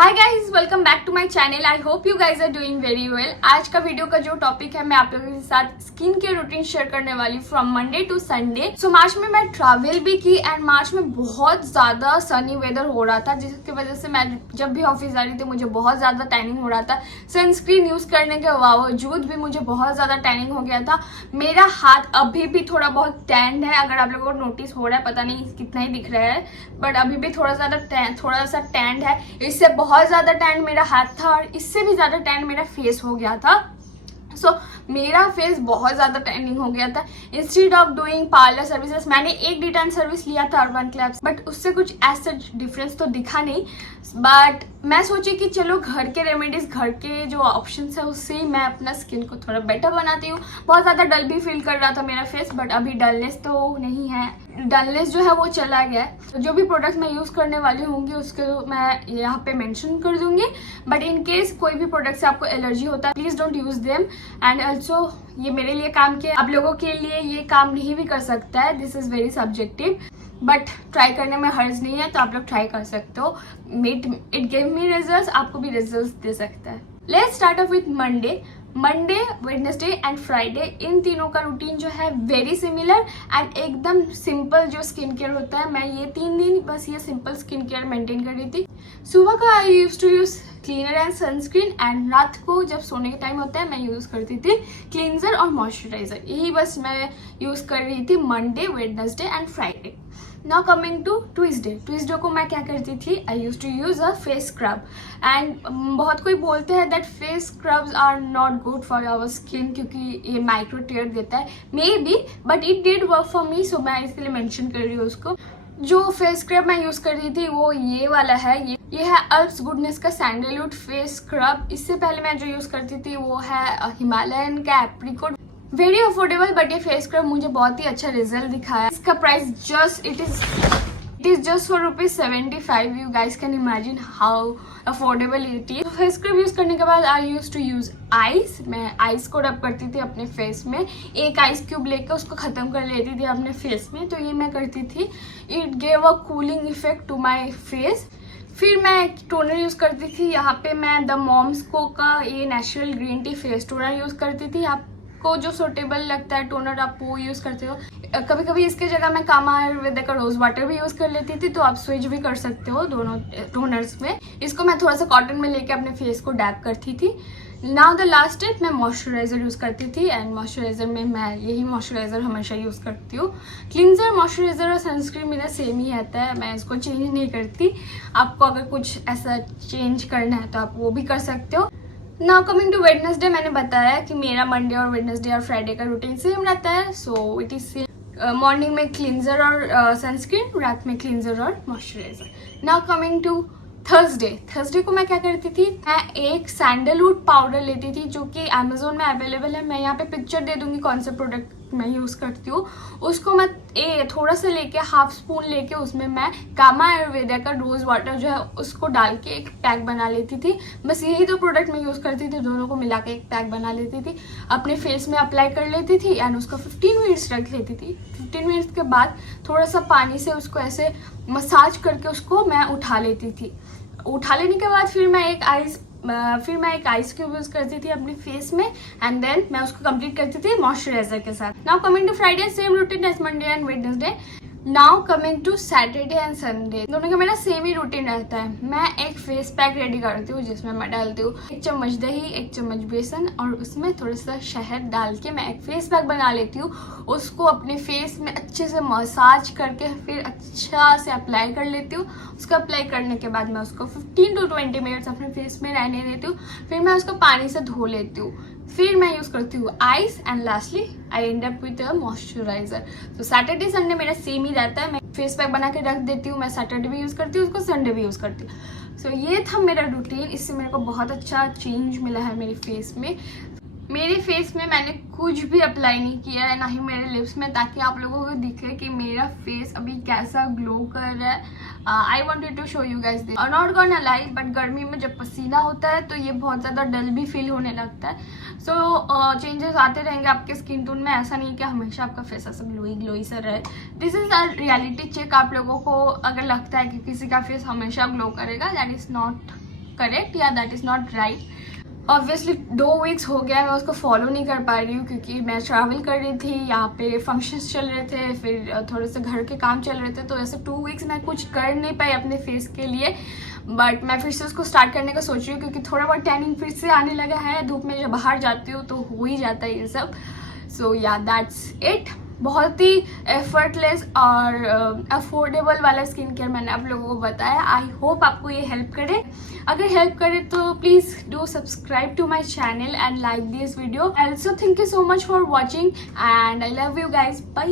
Hi guys, welcome back to my channel. I hope you guys are doing very well. आज का video का जो topic है, मैं आप लोगों के साथ स्किन केयर रूटीन शेयर करने वाली फ्रॉम मंडे टू संडे। सो मार्च में मैं ट्रैवल भी की एंड मार्च में बहुत ज्यादा सनी वेदर हो रहा था, जिसकी वजह से मैं जब भी ऑफिस जा रही थी मुझे बहुत ज्यादा टैनिंग हो रहा था। सनस्क्रीन यूज करने के बावजूद भी मुझे बहुत ज्यादा टैनिंग हो गया था। मेरा हाथ अभी भी थोड़ा बहुत टैंड है, अगर आप लोगों को नोटिस हो रहा है, पता नहीं कितना ही दिख रहा है, बट अभी भी थोड़ा सा टैंड है। इससे बहुत ज्यादा टैन मेरा हाथ था और इससे भी ज्यादा टैन मेरा फेस हो गया था। सो मेरा फेस बहुत ज्यादा टैनिंग हो गया था। Instead of doing parlour services, मैंने एक डिटैन सर्विस लिया था अर्बन क्लैब्स, बट उससे कुछ ऐसा डिफरेंस तो दिखा नहीं। बट मैं सोची कि चलो घर के रेमेडीज, घर के जो ऑप्शंस है उससे ही मैं अपना स्किन को थोड़ा बेटर बनाती हूँ। बहुत ज्यादा डल भी फील कर रहा था मेरा फेस, बट अभी डलनेस तो नहीं है, डलनेस जो है वो चला गया है। तो जो भी प्रोडक्ट मैं यूज करने वाली होंगी उसके मैं यहाँ पे मेंशन कर दूंगी। बट इन केस कोई भी प्रोडक्ट से आपको एलर्जी होता है, please don't use them. And also ये मेरे लिए काम किया, आप लोगों के लिए ये काम नहीं भी कर सकता है। This is very subjective, but try करने में हर्ज नहीं है, तो आप लोग ट्राई कर सकते हो। इट गिव मी रिजल्ट्स, आपको भी रिजल्ट्स दे सकता है। Let's start off with Monday. Monday, Wednesday and Friday, इन तीनों का रूटीन जो है वेरी सिमिलर एंड एकदम सिंपल जो स्किन केयर होता है। मैं ये 3 दिन बस ये सिंपल स्किन केयर मेंटेन कर रही थी। सुबह का I use to use cleaner and sunscreen and रात को जब सोने के टाइम होता है मैं यूज करती थी क्लींजर और मॉइस्चराइजर। यही बस मैं यूज कर रही थी Monday, Wednesday and Friday. Now coming to Tuesday. Tuesday को मैं क्या करती थी, I use to use a face scrub and बहुत कोई बोलते हैं that face scrubs are not good for our skin, क्योंकि ये माइक्रो टेयर देता है। Maybe, but it did work for me, so मैं इसके लिए मेंशन कर रही हूँ उसको। जो फेस स्क्रब मैं यूज कर रही थी वो ये वाला है, ये है अल्प्स गुडनेस का सैंडलवुड फेस स्क्रब। इससे पहले मैं जो यूज करती थी वो है हिमालयन का एप्रिकॉट। वेरी अफोर्डेबल, बट ये फेस स्क्रब मुझे बहुत ही अच्छा रिजल्ट दिखाया। इसका price just it is just for ₹75। You guys can imagine how affordable it is. Face scrub use करने के बाद आई यूज टू यूज आइस। मैं आइस को रब करती थी अपने फेस में, एक आइस क्यूब लेकर उसको खत्म कर लेती थी अपने फेस में, तो ये मैं करती थी। It gave a cooling effect to my face. फिर मैं टोनर यूज करती थी। यहाँ पे मैं द मॉम्स को का ये natural green tea face toner use करती थी। आपको जो सूटेबल लगता है टोनर आप वो यूज करते हो। कभी कभी इसके जगह मैं कामा आयुर्वेदा का रोज वाटर भी यूज कर लेती थी, तो आप स्विच भी कर सकते हो दोनों टोनर्स में। इसको मैं थोड़ा सा कॉटन में लेके अपने फेस को डैप करती थी। नाउ द लास्ट स्टेप, मैं मॉइस्चराइजर यूज करती थी एंड मॉइस्चराइजर में मैं यही मॉइस्चराइजर हमेशा यूज करती हूँ। क्लींजर, मॉइस्चराइजर और सनस्क्रीन मेरा सेम ही रहता है, मैं इसको चेंज नहीं करती। आपको अगर कुछ ऐसा चेंज करना है तो आप वो भी कर सकते हो। नाउ कमिंग टू वेडनेसडे, मैंने बताया कि मेरा मंडे और वेडनेसडे और फ्राइडे का रूटीन सेम रहता है। So it is same, morning में क्लींजर और सनस्क्रीन, रात में क्लींजर और moisturiser. Now coming to Thursday. Thursday को मैं क्या करती थी, मैं एक सैंडलवुड पाउडर लेती थी जो कि अमेजोन में अवेलेबल है। मैं यहाँ पे पिक्चर दे दूंगी कौन सा प्रोडक्ट मैं यूज करती हूँ। उसको मैं थोड़ा सा लेके, हाफ स्पून लेके, उसमें मैं कामा आयुर्वेदा का रोज वाटर जो है उसको डाल के एक पैक बना लेती थी। बस यही दो प्रोडक्ट मैं यूज करती थी, दोनों को मिला के एक पैक बना लेती थी, अपने फेस में अप्लाई कर लेती थी एंड उसको 15 मिनट्स रख लेती थी। 15 मिनट्स के बाद थोड़ा सा पानी से उसको ऐसे मसाज करके उसको मैं उठा लेती थी। उठा लेने के बाद फिर मैं एक आइस क्यूब यूज करती थी अपने फेस में एंड देन मैं उसको कंप्लीट करती थी मॉइस्चराइजर के साथ। Now coming to Friday, same routine as Monday and Wednesday. Now coming to Saturday and Sunday, दोनों का मेरा सेम ही रूटीन रहता है। मैं एक फेस पैक रेडी करती हूँ जिसमें मैं डालती हूँ 1 चम्मच दही, 1 चम्मच बेसन और उसमें थोड़ा सा शहद डाल के मैं एक फेस पैक बना लेती हूँ। उसको अपने फेस में अच्छे से मसाज करके फिर अच्छा से अप्लाई कर लेती हूँ। उसको अप्लाई करने के बाद मैं उसको 15 to 20 मिनट्स अपने फेस में रहने देती हूँ। फिर मैं उसको पानी से धो लेती हूँ। फिर मैं यूज करती हूँ ice and lastly I and up with a moisturiser. तो सैटरडे संडे मेरा सेम ही रहता है। मैं फेस पैक बना के रख देती हूँ, मैं सैटरडे भी यूज करती हूँ उसको, संडे भी यूज करती हूँ। सो ये था मेरा रूटीन। इससे मेरे को बहुत अच्छा चेंज मिला है मेरे फेस में। मेरे फेस में मैंने कुछ भी अप्लाई नहीं किया है, ना ही मेरे लिप्स में, ताकि आप लोगों को दिखे कि मेरा फेस अभी कैसा ग्लो कर रहा है। I wanted to show you guys this. Not gonna lie, but गर्मी में जब पसीना होता है तो ये बहुत ज़्यादा डल भी फील होने लगता है। सो चेंजेस आते रहेंगे आपके स्किन टोन में। ऐसा नहीं कि हमेशा आपका फेस ऐसा ग्लोई सा रहे। This is a reality check. आप लोगों को अगर लगता है कि किसी का फेस हमेशा ग्लो करेगा, दैट इज नॉट करेक्ट या that is not right. Obviously 2 weeks हो गया मैं उसको फॉलो नहीं कर पा रही हूँ क्योंकि मैं ट्रैवल कर रही थी, यहाँ पे फंक्शंस चल रहे थे, फिर थोड़े से घर के काम चल रहे थे, तो ऐसे 2 वीक्स मैं कुछ कर नहीं पाई अपने फेस के लिए। बट मैं फिर से उसको स्टार्ट करने का सोच रही हूँ क्योंकि थोड़ा बहुत टैनिंग फिर से आने लगा है। धूप में जब बाहर जाती हूँ तो हो ही जाता है ये सब। सो या दैट्स इट। बहुत ही एफर्टलेस और अफोर्डेबल वाला स्किन केयर मैंने आप लोगों को बताया। आई होप आपको ये हेल्प करे। अगर हेल्प करे तो please do subscribe to my channel and like this video. Also thank you so much for watching and I love you guys. Bye.